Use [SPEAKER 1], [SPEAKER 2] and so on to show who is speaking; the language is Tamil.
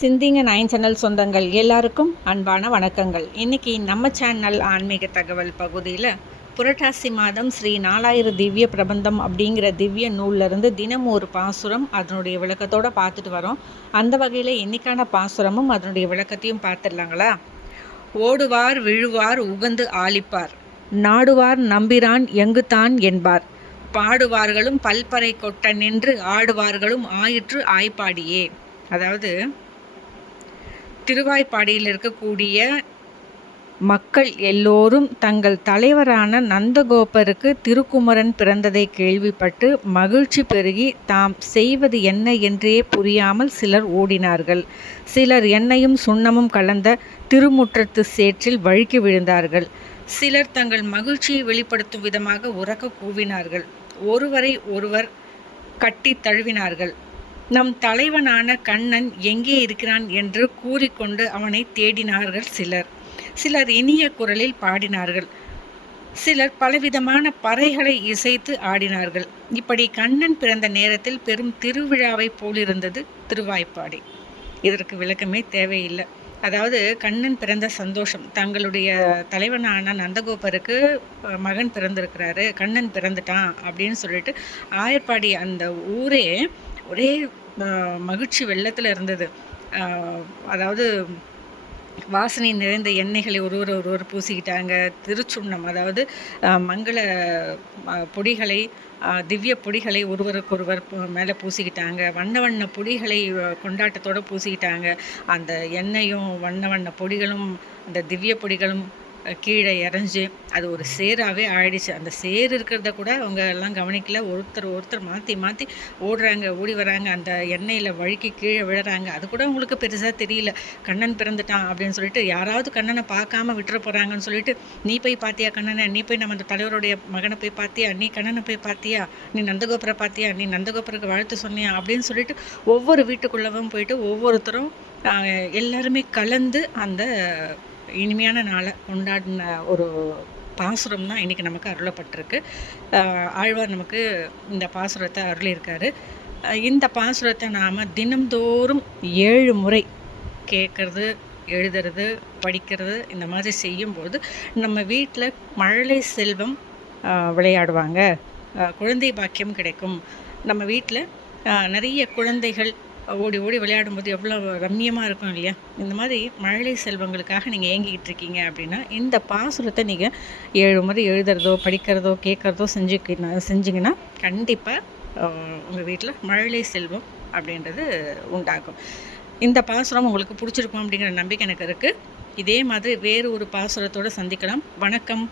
[SPEAKER 1] சிந்திங்க நைன் சேனல் சொந்தங்கள் எல்லாருக்கும் அன்பான வணக்கங்கள். இன்னைக்கு நம்ம சேனல் ஆன்மீக தகவல் பகுதியில் புரட்டாசி மாதம் ஸ்ரீ நாலாயிரம் திவ்ய பிரபந்தம் அப்படிங்கிற திவ்ய நூல்லேருந்து தினமும் தினம் ஒரு பாசுரம் அதனுடைய விளக்கத்தோடு பார்த்துட்டு வரோம். அந்த வகையில் இன்றைக்கான பாசுரமும் அதனுடைய விளக்கத்தையும் பார்த்துடலாங்களா? ஓடுவார் விழுவார் உகந்து ஆலிப்பார் நாடுவார் நம்பிரான் எங்குதான் என்பார். பாடுவார்களும் பல்பறை கொட்ட நின்று ஆடுவார்களும் ஆயிற்று ஆய்ப்பாடியே. அதாவது திருவாய்ப்பாடியில் இருக்கக்கூடிய மக்கள் எல்லோரும் தங்கள் தலைவரான நந்தகோபருக்கு திருக்குமரன் பிறந்ததை கேள்விப்பட்டு மகிழ்ச்சி பெருகி தாம் செய்வது என்ன என்றே புரியாமல் சிலர் ஓடினார்கள். சிலர் எண்ணெயும் சுண்ணமும் கலந்த திருமுற்றத்து சேற்றில் வழுக்கி விழுந்தார்கள். சிலர் தங்கள் மகிழ்ச்சியை வெளிப்படுத்தும் விதமாக உறக்க கூவினார்கள். ஒருவரை ஒருவர் கட்டி தழுவினார்கள். நம் தலைவனான கண்ணன் எங்கே இருக்கிறான் என்று கூறிக்கொண்டு அவனை தேடினார்கள் சிலர். சிலர் இனிய குரலில் பாடினார்கள். சிலர் பலவிதமான பறைகளை இசைத்து ஆடினார்கள். இப்படி கண்ணன் பிறந்த நேரத்தில் பெரும் திருவிழாவை போலிருந்தது திருவாய்ப்பாடி. இதற்கு விளக்கமே தேவையில்லை. அதாவது கண்ணன் பிறந்த சந்தோஷம். தங்களுடைய தலைவனான நந்தகோபருக்கு மகன் பிறந்திருக்கிறாரு. கண்ணன் பிறந்துட்டான் அப்படின்னு சொல்லிட்டு ஆயர்பாடி அந்த ஊரே ஒரே மகிழ்ச்சி வெள்ளத்தில் இருந்தது. அதாவது வாசனை நிறைந்த எண்ணெய்களை ஒருவர் ஒருவர் பூசிக்கிட்டாங்க. திருச்சுண்ணம் அதாவது மங்கள பொடிகளை திவ்ய பொடிகளை ஒருவருக்கொருவர் மேலே பூசிக்கிட்டாங்க. வண்ண வண்ண பொடிகளை கொண்டாட்டத்தோடு கொண்டாட்டத்தோட பூசிக்கிட்டாங்க. அந்த எண்ணெயும் வண்ண வண்ண பொடிகளும் அந்த திவ்ய பொடிகளும் கீழே இறஞ்சி அது ஒரு சேராகவே ஆயிடுச்சு. அந்த சேர் இருக்கிறத கூட அவங்க எல்லாம் கவனிக்கல. ஒருத்தர் ஒருத்தர் மாற்றி மாற்றி ஓடுறாங்க ஓடி வராங்க. அந்த எண்ணெயில் வழுக்கி கீழே விழுறாங்க. அது கூட அவங்களுக்கு பெருசாக தெரியல. கண்ணன் பிறந்துட்டான் அப்படின்னு சொல்லிட்டு யாராவது கண்ணனை பார்க்காம விட்டுற போகிறாங்கன்னு சொல்லிட்டு நீ போய் பார்த்தியா கண்ணனை? நீ போய் நம்ம அந்த தலைவருடைய மகனை போய் பார்த்தியா நீ கண்ணனை போய் பார்த்தியா நீ நந்தகோபுரை பார்த்தியா நீ நந்தகோபுரக்கு வாழ்த்து சொன்னியா? அப்படின்னு சொல்லிட்டு ஒவ்வொரு வீட்டுக்குள்ளவும் போயிட்டு ஒவ்வொருத்தரும் எல்லாருமே கலந்து அந்த இனிமையான நாளை கொண்டாடின ஒரு பாசுரம் தான் இன்றைக்கி நமக்கு அருளப்பட்டிருக்கு. ஆழ்வார் நமக்கு இந்த பாசுரத்தை அருளியிருக்காரு. இந்த பாசுரத்தை நாம் தினம்தோறும் ஏழு முறை கேட்குறது எழுதுறது படிக்கிறது இந்த மாதிரி செய்யும்போது நம்ம வீட்டில் மழலை செல்வம் விளையாடுவாங்க. குழந்தை பாக்கியம் கிடைக்கும். நம்ம வீட்டில் நிறைய குழந்தைகள் ஓடி ஓடி விளையாடும்போது எவ்வளோ ரம்மியமாக இருக்கும் இல்லையா? இந்த மாதிரி மழலை செல்வங்களுக்காக நீங்கள் ஏங்கிக்கிட்டு இருக்கீங்க அப்படின்னா இந்த பாசுரத்தை நீங்கள் ஏழு முறை எழுதுறதோ படிக்கிறதோ கேட்குறதோ செஞ்சுக்கினா செஞ்சிங்கன்னா கண்டிப்பாக உங்கள் வீட்டில் மழலை செல்வம் அப்படின்றது உண்டாகும். இந்த பாசுரம் உங்களுக்கு பிடிச்சிருக்கும் அப்படிங்கிற நம்பிக்கை எனக்கு இருக்குது இதே மாதிரி வேறு ஒரு பாசுரத்தோடு சந்திக்கலாம். வணக்கம்.